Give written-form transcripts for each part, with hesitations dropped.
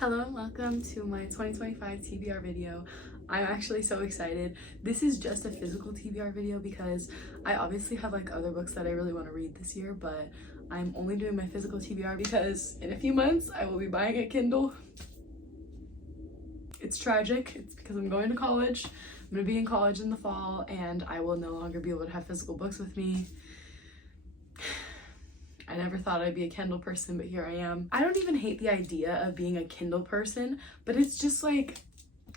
Hello and welcome to my 2025 TBR video. I'm actually so excited. This is just a physical TBR video because I obviously have like other books that I really want to read this year, but I'm only doing my physical TBR because in a few months I will be buying a Kindle. It's tragic. It's because I'm going to college. I'm going to be in college in the fall and I will no longer be able to have physical books with me. I never thought I'd be a Kindle person, but here I am. I don't even hate the idea of being a Kindle person, but it's just like,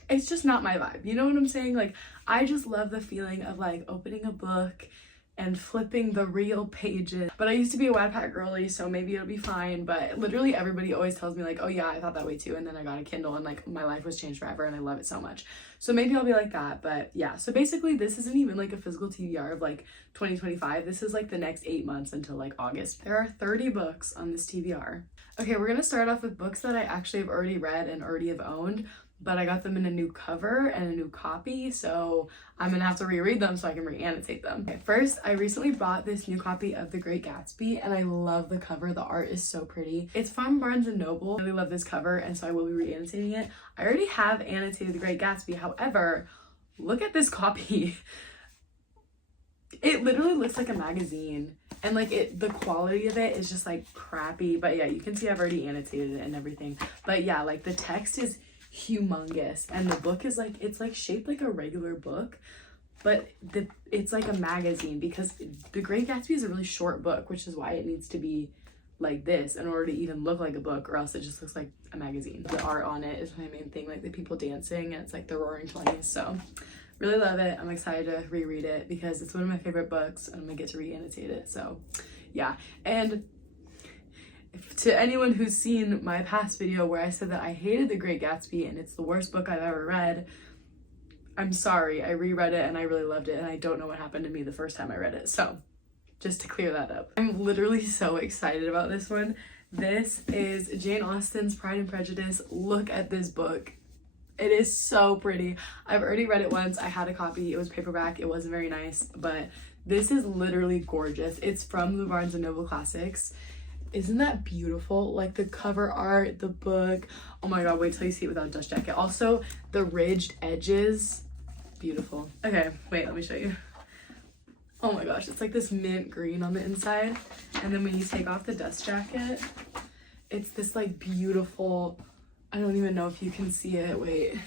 it's just not my vibe. You know what I'm saying? Like, I just love the feeling of like opening a book and flipping the real pages. But I used to be a Wattpad girly, so maybe it'll be fine. But literally everybody always tells me like, oh yeah, I thought that way too. And then I got a Kindle and like my life was changed forever and I love it so much. So maybe I'll be like that. But yeah, so basically this isn't even like a physical TBR of like 2025. This is like the next 8 months until like August. There are 30 books on this TBR. Okay, we're gonna start off with books that I actually have already read and already have owned, but I got them in a new cover and a new copy, so I'm gonna have to reread them so I can re-annotate them. Okay, first, I recently bought this new copy of The Great Gatsby, and I love the cover. The art is so pretty. It's from Barnes & Noble. I really love this cover, and so I will be re-annotating it. I already have annotated The Great Gatsby, however, look at this copy. It literally looks like a magazine, and like the quality of it is just like crappy, but yeah, you can see I've already annotated it and everything. But yeah, like the text is humongous and the book is like, it's like shaped like a regular book, but it's like a magazine because The Great Gatsby is a really short book, which is why it needs to be like this in order to even look like a book, or else it just looks like a magazine. The art on it is my main thing, like the people dancing, and it's like the Roaring 20s. So really love it. I'm excited to reread it because it's one of my favorite books and I'm gonna get to re-annotate it. So yeah, and to anyone who's seen my past video where I said that I hated The Great Gatsby and it's the worst book I've ever read, I'm sorry. I reread it and I really loved it, and I don't know what happened to me the first time I read it. So just to clear that up. I'm literally so excited about this one. This is Jane Austen's Pride and Prejudice. Look at this book. It is so pretty. I've already read it once. I had a copy. It was paperback. It wasn't very nice, but this is literally gorgeous. It's from the Barnes & Noble Classics. Isn't that beautiful? Like the cover art, the book. Oh my god, wait till you see it without a dust jacket. Also, the ridged edges, beautiful. Okay, wait, let me show you. Oh my gosh, it's like this mint green on the inside. And then when you take off the dust jacket, it's this like beautiful, I don't even know if you can see it. Wait,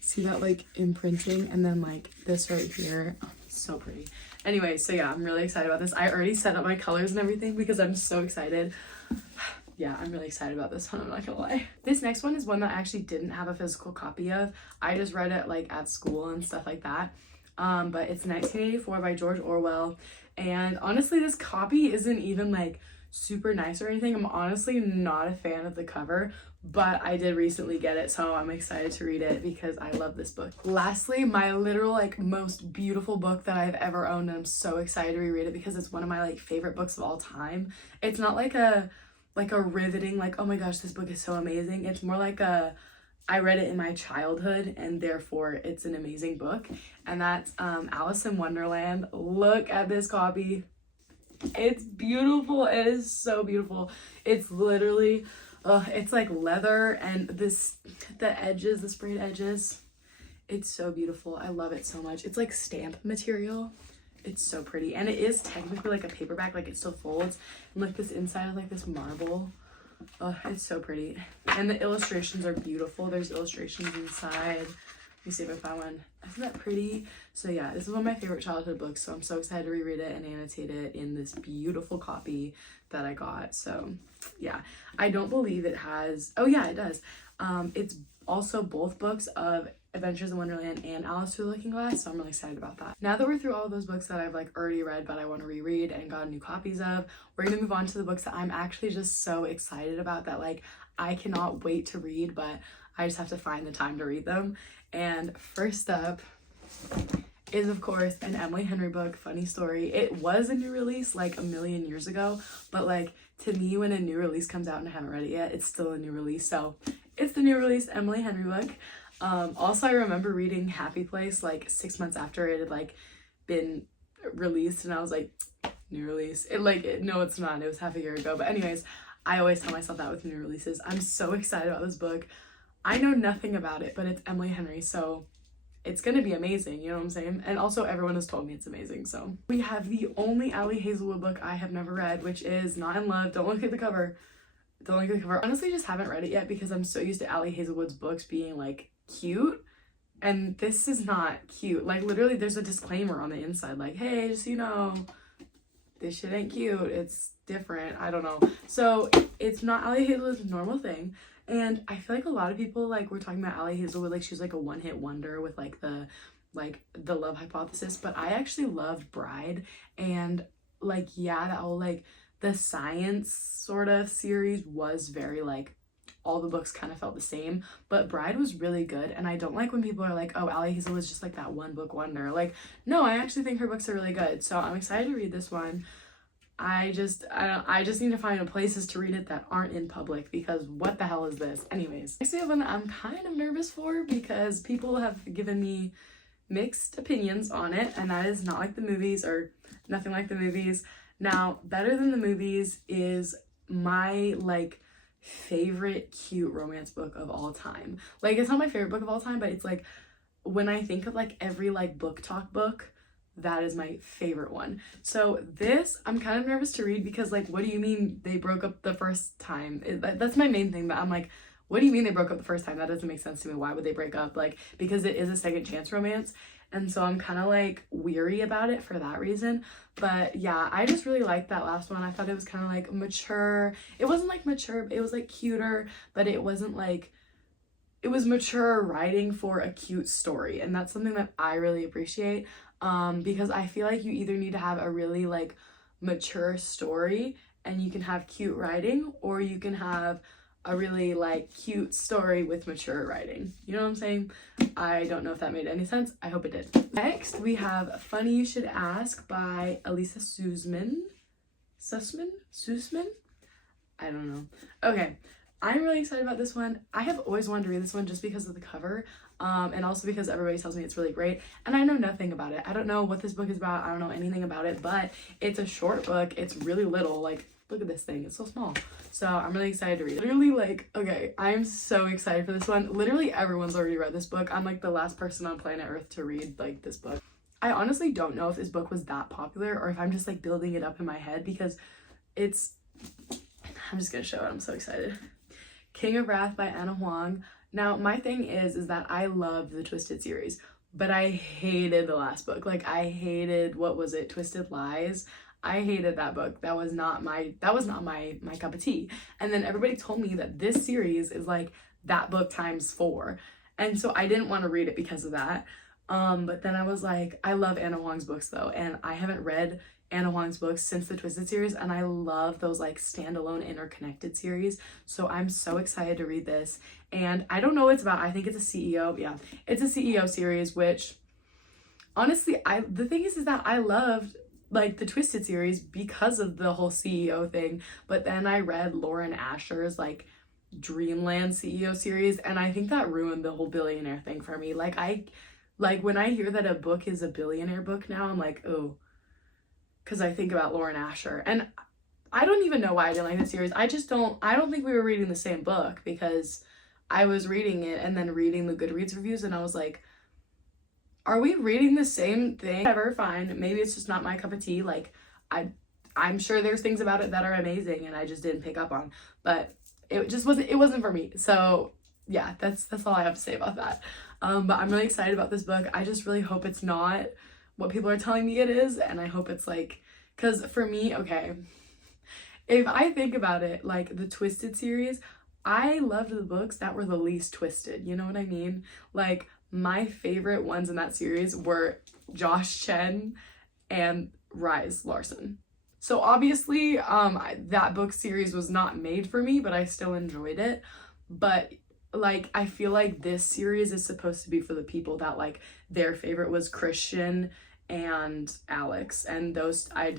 see that like imprinting? And then like this right here, oh, so pretty. Anyway, so yeah, I'm really excited about this. I already set up my colors and everything because I'm so excited. Yeah, I'm really excited about this one, I'm not gonna lie. This next one is one that I actually didn't have a physical copy of. I just read it like at school and stuff like that. But it's 1984 by George Orwell. And honestly, this copy isn't even like super nice or anything. I'm honestly not a fan of the cover, but I did recently get it, so I'm excited to read it because I love this book. Lastly, my literal like most beautiful book that I've ever owned, and I'm so excited to reread it because it's one of my like favorite books of all time. It's not like a riveting like, oh my gosh, this book is so amazing. It's more like I read it in my childhood and therefore it's an amazing book, and that's Alice in Wonderland. Look at this copy. It's beautiful. It is so beautiful. It's literally it's like leather, and the edges, the sprayed edges, it's so beautiful. I love it so much. It's like stamp material. It's so pretty, and it is technically like a paperback, like it still folds, and like this inside is like this marble. Oh, it's so pretty, and the illustrations are beautiful. There's illustrations inside. Let me see if I found one. Isn't that pretty? So yeah, this is one of my favorite childhood books, so I'm so excited to reread it and annotate it in this beautiful copy that I got. So yeah, I don't believe it has, oh yeah, it does. It's also both books of Adventures in Wonderland and Alice Through the Looking Glass, so I'm really excited about that. Now that we're through all of those books that I've like already read but I want to reread and got new copies of, we're gonna move on to the books that I'm actually just so excited about that like I cannot wait to read, but I just have to find the time to read them. And first up is of course an Emily Henry book. Funny story, it was a new release like a million years ago, but like to me, when a new release comes out and I haven't read it yet, it's still a new release. So it's the new release Emily Henry book. Also, I remember reading Happy Place like 6 months after it had like been released, and I was like, new release. No, it's not. It was half a year ago. But anyways, I always tell myself that with new releases. I'm so excited about this book. I know nothing about it, but it's Emily Henry, so it's gonna be amazing, you know what I'm saying? And also everyone has told me it's amazing. So we have the only Ali Hazelwood book I have never read, which is Not in Love. Don't look at the cover. Don't look at the cover. Honestly, just haven't read it yet because I'm so used to Ali Hazelwood's books being like cute, and this is not cute. Like literally there's a disclaimer on the inside like, hey, just so you know, this shit ain't cute, it's different. I don't know. So it's not Ali Hazelwood's normal thing. And I feel like a lot of people like were talking about Ali Hazelwood like she was like a one-hit wonder with like the Love Hypothesis, but I actually loved Bride, and like yeah, that whole like the science sort of series was very like all the books kind of felt the same, but Bride was really good. And I don't like when people are like, oh, Ali Hazelwood's just like that one book wonder. Like no, I actually think her books are really good, so I'm excited to read this one. I just need to find places to read it that aren't in public, because what the hell is this? Anyways, next we have one that I'm kind of nervous for because people have given me mixed opinions on it, and that is Not Like the Movies, or Nothing Like the Movies. Now, Better Than the Movies is my like favorite cute romance book of all time. Like it's not my favorite book of all time, but it's like when I think of like every like book talk book, that is my favorite one. So this I'm kind of nervous to read because like what do you mean they broke up the first time? That's my main thing, that I'm like, what do you mean they broke up the first time? That doesn't make sense to me. Why would they break up? Like because it is a second chance romance, and so I'm kind of like weary about it for that reason. But yeah, I just really liked that last one. I thought it was kind of like mature. It wasn't like mature, it was like cuter, but it wasn't like, it was mature writing for a cute story, and that's something that I really appreciate. Because I feel like you either need to have a really like mature story and you can have cute writing, or you can have a really like cute story with mature writing. You know what I'm saying? I don't know if that made any sense. I hope it did. Next, we have Funny You Should Ask by Elisa Sussman. Sussman? I don't know. Okay. I'm really excited about this one. I have always wanted to read this one just because of the cover, and also because everybody tells me it's really great, and I know nothing about it. I don't know what this book is about. I don't know anything about it, but it's a short book. It's really little. Like, look at this thing. It's so small. So I'm really excited to read it. Literally, like, okay, I'm so excited for this one. Literally everyone's already read this book. I'm like the last person on planet Earth to read like this book. I honestly don't know if this book was that popular or if I'm just like building it up in my head, because it's, I'm just gonna show it. I'm so excited. King of Wrath by Anna Huang. Now, my thing is that I loved the Twisted series, but I hated the last book. Like, I hated, what was it, Twisted Lies? I hated that book. That was not my cup of tea. And then everybody told me that this series is like that book times 4. And so I didn't want to read it because of that. But then I was like, I love Anna Huang's books though, and I haven't read Anna Huang's books since the Twisted series, and I love those like standalone interconnected series, so I'm so excited to read this. And I don't know what it's about. I think it's a CEO. Yeah, it's a CEO series, which honestly, the thing is that I loved like the Twisted series because of the whole CEO thing, but then I read Lauren Asher's like Dreamland CEO series, and I think that ruined the whole billionaire thing for me. Like when I hear that a book is a billionaire book now, I'm like, oh, because I think about Lauren Asher, and I don't even know why I didn't like the series. I don't think we were reading the same book, because I was reading it and then reading the Goodreads reviews, and I was like, are we reading the same thing? Whatever, fine. Maybe it's just not my cup of tea. Like, I'm sure there's things about it that are amazing and I just didn't pick up on, but it wasn't for me. So yeah, that's all I have to say about that. But I'm really excited about this book. I just really hope it's not what people are telling me it is, and I hope it's like, because for me, okay, if I think about it, like the Twisted series, I loved the books that were the least twisted, you know what I mean? Like my favorite ones in that series were Josh Chen and Rise Larson. So obviously that book series was not made for me, but I still enjoyed it. But like I feel like this series is supposed to be for the people that like their favorite was Christian and Alex, and those I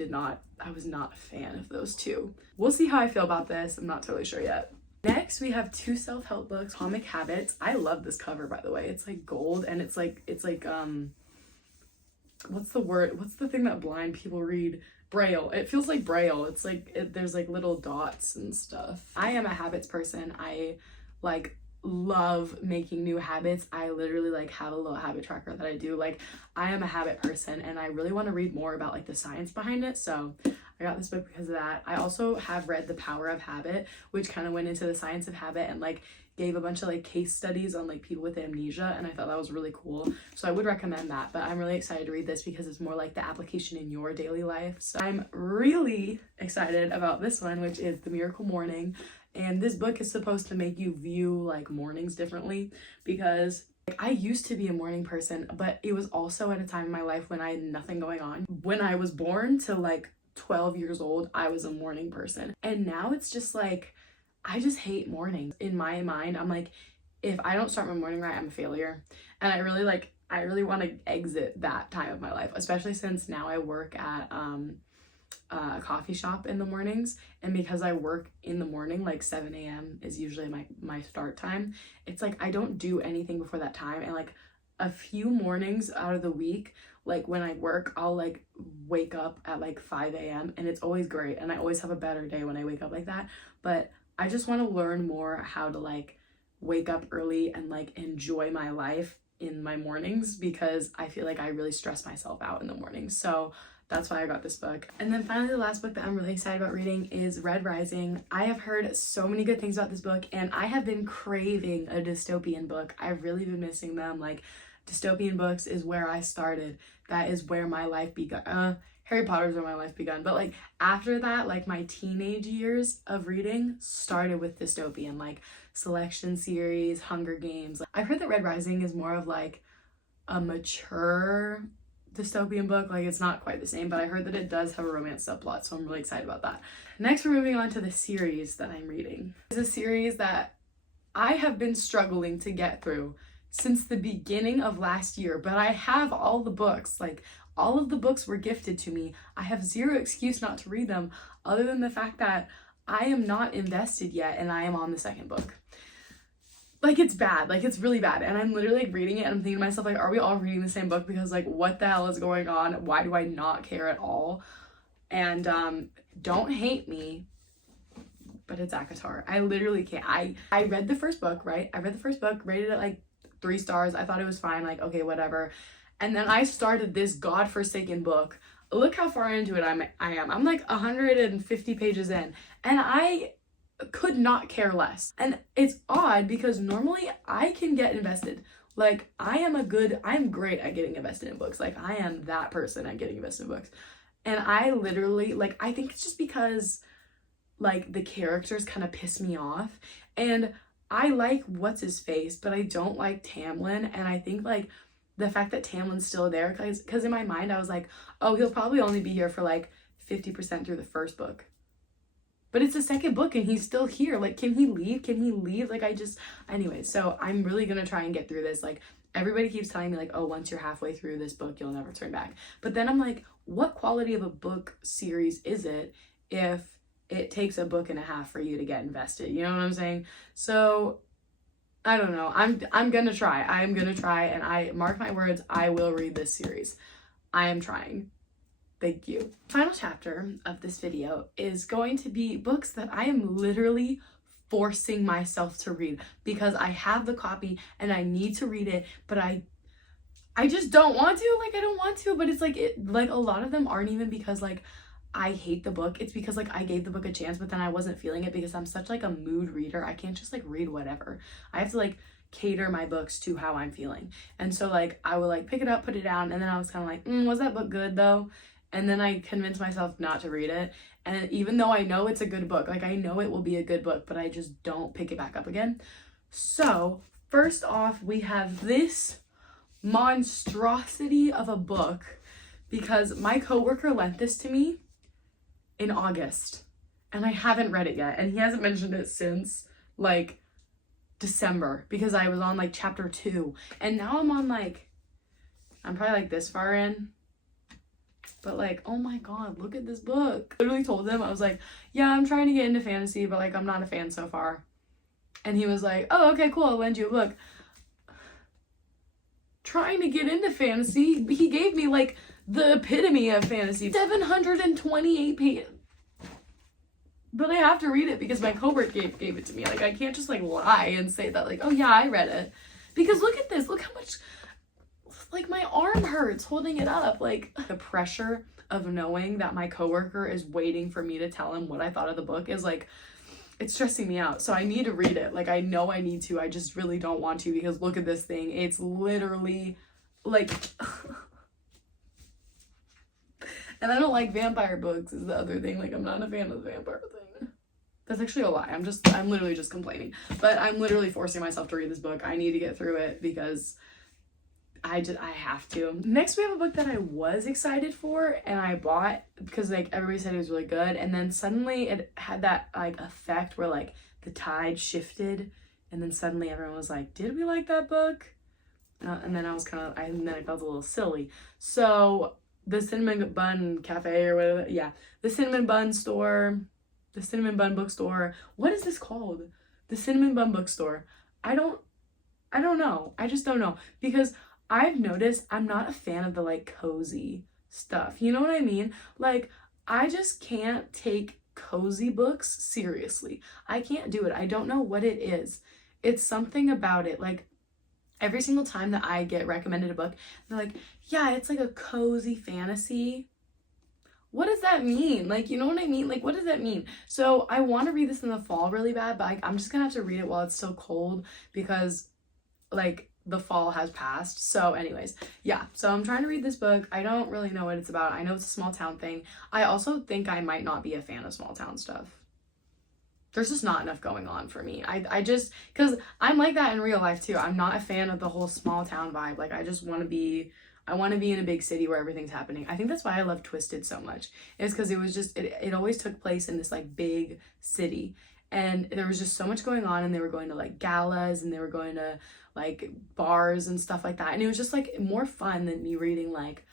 was not a fan of those two. We'll see how I feel about this. I'm not totally sure yet. Next, we have 2 self-help books, Atomic Habits. I love this cover, by the way. It's like gold, and it's like what's the word? What's the thing that blind people read? Braille. It feels like Braille. It's like there's like little dots and stuff. I am a habits person. I like love making new habits. I literally like have a little habit tracker that I do. Like I am a habit person and I really want to read more about like the science behind it. So I got this book because of that. I also have read The Power of Habit, which kind of went into the science of habit and like gave a bunch of like case studies on like people with amnesia, and I thought that was really cool. So I would recommend that, but I'm really excited to read this because it's more like the application in your daily life. So I'm really excited about this one, which is The Miracle Morning. And this book is supposed to make you view like mornings differently, because like, I used to be a morning person, but it was also at a time in my life when I had nothing going on. When I was born to like 12 years old, I was a morning person. And now it's just like, I just hate mornings. In my mind, I'm like, if I don't start my morning right, I'm a failure. And I really want to exit that time of my life, especially since now I work at a coffee shop in the mornings. And because I work in the morning, like 7 a.m. is usually my start time. It's like, I don't do anything before that time. And like a few mornings out of the week, like when I work, I'll like wake up at like 5 a.m. and it's always great. And I always have a better day when I wake up like that. But I just want to learn more how to like wake up early and like enjoy my life in my mornings, because I feel like I really stress myself out in the morning. So that's why I got this book. And then finally, the last book that I'm really excited about reading is Red Rising. I have heard so many good things about this book, and I have been craving a dystopian book. I've really been missing them. Like, dystopian books is where I started. That is where my life begun. Harry Potter's where my life begun. But like after that, like my teenage years of reading started with dystopian, like Selection series, Hunger Games. I've heard that Red Rising is more of like a mature dystopian book. Like it's not quite the same, but I heard that it does have a romance subplot, so I'm really excited about that. Next, we're moving on to the series that I'm reading. It's a series that I have been struggling to get through since the beginning of last year, but I have all the books. Like all of the books were gifted to me. I have zero excuse not to read them, other than the fact that I am not invested yet and I am on the second book. Like it's bad, like it's really bad. And I'm literally like reading it and I'm thinking to myself, like, are we all reading the same book? Because like, what the hell is going on? Why do I not care at all? And don't hate me, but it's ACOTAR. I literally can't. I read the first book, right? I read the first book, rated it like 3 stars. I thought it was fine, like, okay, whatever. And then I started this godforsaken book. Look how far into it I am. I'm like 150 pages in, and I could not care less. And it's odd because normally I can get invested. Like I'm great at getting invested in books. Like I am that person at getting invested in books. And I literally, like, I think it's just because like the characters kind of piss me off. And I like what's his face, but I don't like Tamlin. And I think like the fact that Tamlin's still there, because in my mind I was like, oh, he'll probably only be here for like 50% through the first book. But it's the second book and he's still here. Like, can he leave? Can he leave? Like, anyway, so I'm really gonna try and get through this. Like, everybody keeps telling me like, oh, once you're halfway through this book, you'll never turn back. But then I'm like, what quality of a book series is it if it takes a book and a half for you to get invested? You know what I'm saying? So I don't know. I'm gonna try. I'm gonna try, and I mark my words, I will read this series. I am trying. Thank you. Final chapter of this video is going to be books that I am literally forcing myself to read because I have the copy and I need to read it, but I just don't want to. Like, I don't want to, but it's like like a lot of them aren't even because like I hate the book. It's because like I gave the book a chance, but then I wasn't feeling it because I'm such like a mood reader. I can't just like read whatever. I have to like cater my books to how I'm feeling. And so like I would like pick it up, put it down, and then I was kind of like, was that book good though? And then I convinced myself not to read it. And even though I know it's a good book, like I know it will be a good book, but I just don't pick it back up again. So first off, we have this monstrosity of a book because my coworker lent this to me in August and I haven't read it yet. And he hasn't mentioned it since like December because I was on like chapter 2. And now I'm on like, I'm probably like this far in. But like, oh my god, look at this book. I literally told him, I was like, yeah, I'm trying to get into fantasy, but like I'm not a fan so far. And he was like, oh, okay, cool, I'll lend you a book. Trying to get into fantasy, he gave me like the epitome of fantasy. 728 pages. But I have to read it because my coworker gave it to me. Like, I can't just, like, lie and say that, like, oh, yeah, I read it. Because look at this. Look how much, like, my arm hurts holding it up. Like, the pressure of knowing that my coworker is waiting for me to tell him what I thought of the book is, like, it's stressing me out. So I need to read it. Like, I know I need to. I just really don't want to because look at this thing. It's literally, like... And I don't like vampire books is the other thing. Like, I'm not a fan of the vampire thing. That's actually a lie. I'm literally just complaining. But I'm literally forcing myself to read this book. I need to get through it because I have to. Next, we have a book that I was excited for and I bought because, like, everybody said it was really good. And then suddenly it had that, like, effect where, like, the tide shifted. And then suddenly everyone was like, did we like that book? And then I was kind of, and then I felt a little silly. So... the Cinnamon Bun Cafe or whatever, yeah, the Cinnamon Bun store, the Cinnamon Bun Bookstore, what is this called? The Cinnamon Bun Bookstore. I don't know. I just don't know, because I've noticed I'm not a fan of the, like, cozy stuff, you know what I mean? Like, I just can't take cozy books seriously. I can't do it. I don't know what it is. It's something about it, like, every single time that I get recommended a book, they're like, yeah, it's like a cozy fantasy. What does that mean? Like, you know what I mean? Like, what does that mean? So I want to read this in the fall really bad, but I'm just gonna have to read it while it's so cold because, like, the fall has passed. So anyways, yeah, so I'm trying to read this book. I don't really know what it's about. I know it's a small town thing. I also think I might not be a fan of small town stuff. There's just not enough going on for me. I just, because I'm like that in real life too. I'm not a fan of the whole small town vibe. Like, I just want to be, I want to be in a big city where everything's happening. I think that's why I love Twisted so much. It's because it was just, it always took place in this, like, big city. And there was just so much going on, and they were going to, like, galas, and they were going to, like, bars and stuff like that. And it was just, like, more fun than me reading, like,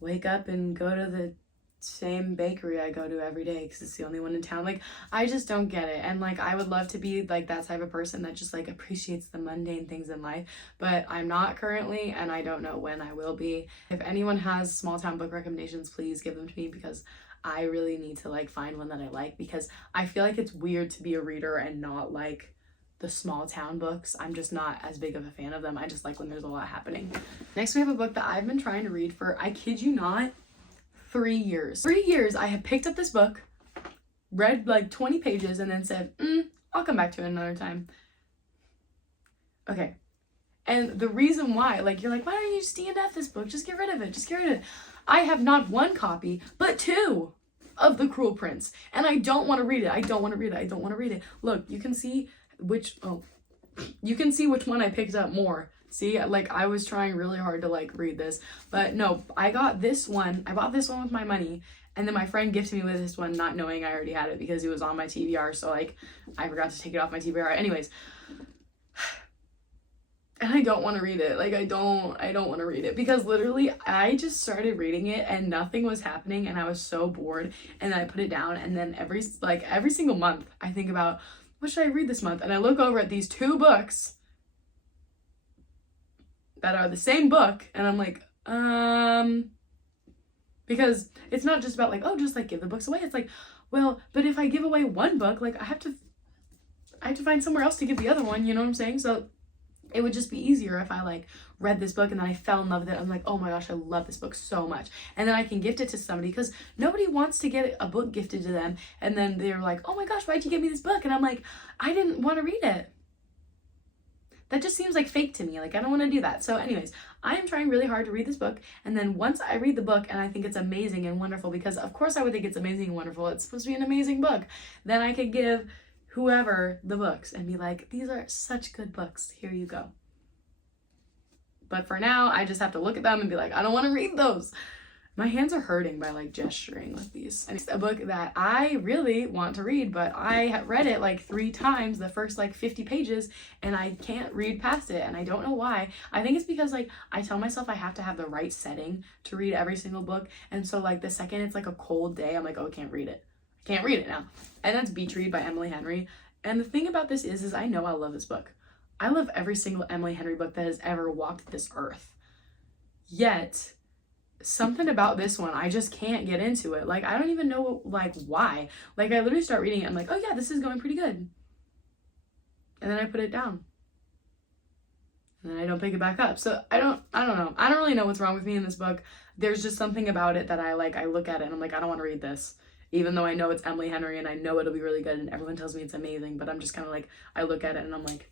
wake up and go to the same bakery I go to every day because it's the only one in town. Like, I just don't get it. And, like, I would love to be, like, that type of person that just, like, appreciates the mundane things in life, but I'm not currently, and I don't know when I will be. If anyone has small town book recommendations, please give them to me because I really need to, like, find one that I like, because I feel like it's weird to be a reader and not like the small town books. I'm just not as big of a fan of them. I just like when there's a lot happening. Next, we have a book that I've been trying to read for, I kid you not, 3 years. 3 years I have picked up this book, read like 20 pages, and then said, I'll come back to it another time. Okay. And the reason why, like, you're like, why don't you just DNF this book? Just get rid of it. Just get rid of it. I have not 1 copy, but 2 of The Cruel Prince. And I don't want to read it. I don't want to read it. I don't want to read it. Look, you can see which one I picked up more. See, like, I was trying really hard to, like, read this, but no, I got this one. I bought this one with my money, and then my friend gifted me with this one, not knowing I already had it because it was on my TBR, so, like, I forgot to take it off my TBR. Anyways, and I don't want to read it. Like, I don't want to read it because literally I just started reading it and nothing was happening, and I was so bored, and then I put it down, and then every single month I think about, what should I read this month? And I look over at these 2 books that are the same book, and I'm like, because it's not just about, like, oh, just, like, give the books away. It's like, well, but if I give away 1 book, like, I have to find somewhere else to give the other one, you know what I'm saying? So it would just be easier if I, like, read this book and then I fell in love with it. I'm like, oh my gosh, I love this book so much. And then I can gift it to somebody, because nobody wants to get a book gifted to them, and then they're like, oh my gosh, why'd you give me this book? And I'm like, I didn't want to read it. That just seems like fake to me. Like, I don't want to do that. So anyways, I am trying really hard to read this book. And then once I read the book and I think it's amazing and wonderful, because of course I would think it's amazing and wonderful, it's supposed to be an amazing book, then I could give whoever the books and be like, these are such good books. Here you go. But for now, I just have to look at them and be like, I don't want to read those. My hands are hurting by, like, gesturing with these. And it's a book that I really want to read, but I have read it like 3 times, the first, like, 50 pages, and I can't read past it, and I don't know why. I think it's because, like, I tell myself I have to have the right setting to read every single book, and so, like, the second it's, like, a cold day, I'm like, oh, I can't read it. I can't read it now. And that's Beach Read by Emily Henry. And the thing about this is I know I love this book. I love every single Emily Henry book that has ever walked this earth. Yet, something about this one, I just can't get into it. Like, I don't even know, like, why. Like, I literally start reading it, I'm like, oh yeah, this is going pretty good. And then I put it down. And then I don't pick it back up. So I don't know. I don't really know what's wrong with me in this book. There's just something about it that I look at it and I'm like, I don't want to read this. Even though I know it's Emily Henry and I know it'll be really good and everyone tells me it's amazing, but I'm just kind of like, I look at it and I'm like,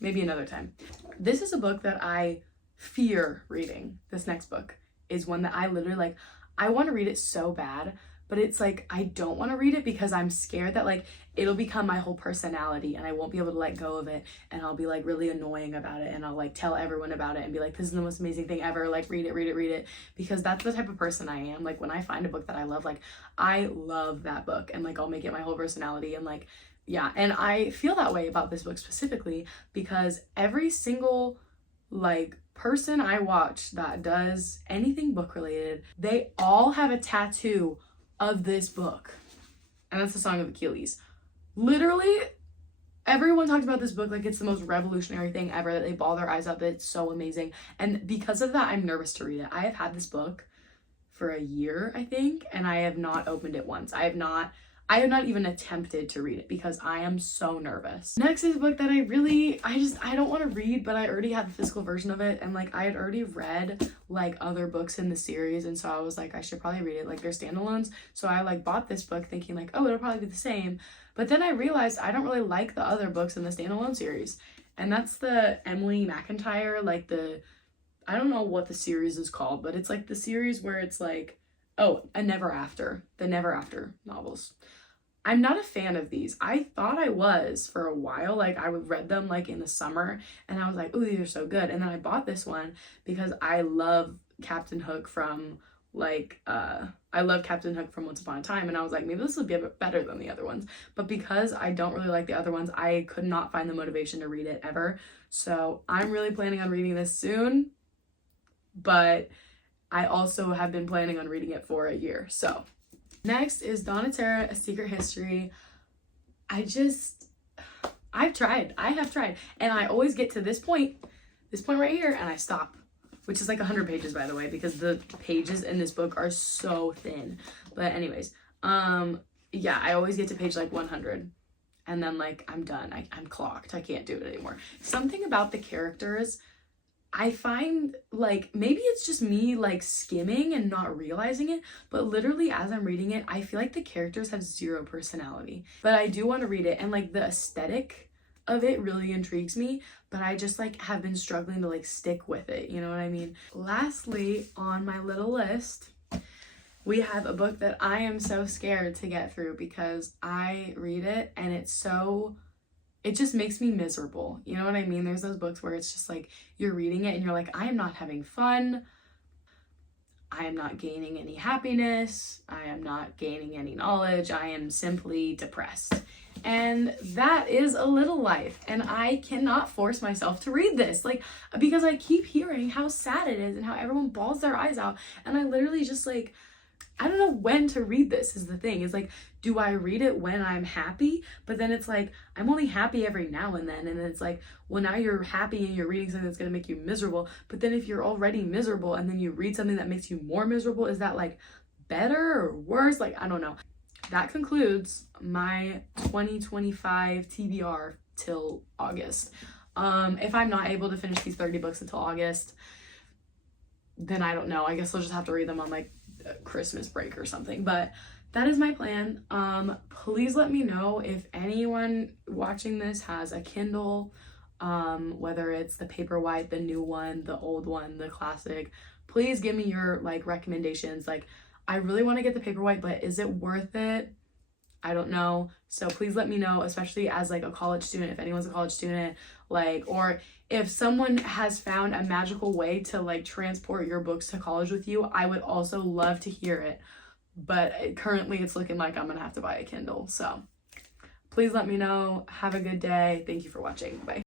maybe another time. This is a book that I fear reading. This next book is one that I literally like, I want to read it so bad, but it's like, I don't want to read it because I'm scared that like it'll become my whole personality and I won't be able to let go of it, and I'll be like really annoying about it and I'll like tell everyone about it and be like, this is the most amazing thing ever, like read it, because that's the type of person I am. Like when I find a book that I love, like I love that book and like I'll make it my whole personality. And like, yeah, and I feel that way about this book specifically because every single like person I watch that does anything book related, they all have a tattoo of this book, and that's the Song of Achilles. Literally everyone talks about this book like it's the most revolutionary thing ever, that they ball their eyes out, that it's so amazing. And because of that, I'm nervous to read it. I have had this book for a year, I think, and I have not opened it once. I have not even attempted to read it because I am so nervous. Next is a book that I don't want to read, but I already have the physical version of it, and like I had already read like other books in the series, and so I was like, I should probably read it. Like they're standalones, so I like bought this book thinking like, oh, it'll probably be the same. But then I realized I don't really like the other books in the standalone series, and that's the Emily McIntyre, like I don't know what the series is called, but it's like the series where it's like, oh, the Never After novels. I'm not a fan of these. I thought I was for a while. Like I would read them like in the summer and I was like, oh, these are so good. And then I bought this one because I love Captain Hook from Once Upon a Time, and I was like, maybe this will be a bit better than the other ones. But because I don't really like the other ones, I could not find the motivation to read it ever. So I'm really planning on reading this soon, but I also have been planning on reading it for a year. So next is Donatera, A Secret History. I have tried, and I always get to this point right here, and I stop, which is like 100 pages, by the way, because the pages in this book are so thin. But anyways, yeah, I always get to page like 100, and then like I'm done. I'm clocked. I can't do it anymore. Something about the characters, I find like maybe it's just me like skimming and not realizing it, but literally as I'm reading it, I feel like the characters have zero personality. But I do want to read it, and like the aesthetic of it really intrigues me, but I just like have been struggling to like stick with it, you know what I mean? Lastly, on my little list, we have a book that I am so scared to get through because I read it and it just makes me miserable. You know what I mean? There's those books where it's just like you're reading it and you're like, I am not having fun. I am not gaining any happiness. I am not gaining any knowledge. I am simply depressed. And that is a little life. And I cannot force myself to read this, like, because I keep hearing how sad it is and how everyone bawls their eyes out. And I literally just like, I don't know when to read this is the thing. It's like, do I read it when I'm happy? But then it's like, I'm only happy every now and then. And then it's like, well, now you're happy and you're reading something that's going to make you miserable. But then if you're already miserable and then you read something that makes you more miserable, is that like better or worse? Like, I don't know. That concludes my 2025 TBR till August. If I'm not able to finish these 30 books until August, then I don't know. I guess I'll just have to read them on like Christmas break or something. But that is my plan. Please let me know if anyone watching this has a Kindle, whether it's the Paperwhite, the new one, the old one, the classic. Please give me your like recommendations. Like, I really want to get the Paperwhite, but is it worth it? I don't know. So please let me know, especially as like a college student, if anyone's a college student, like, or if someone has found a magical way to like transport your books to college with you, I would also love to hear it. But currently it's looking like I'm gonna have to buy a Kindle. So please let me know. Have a good day. Thank you for watching. Bye.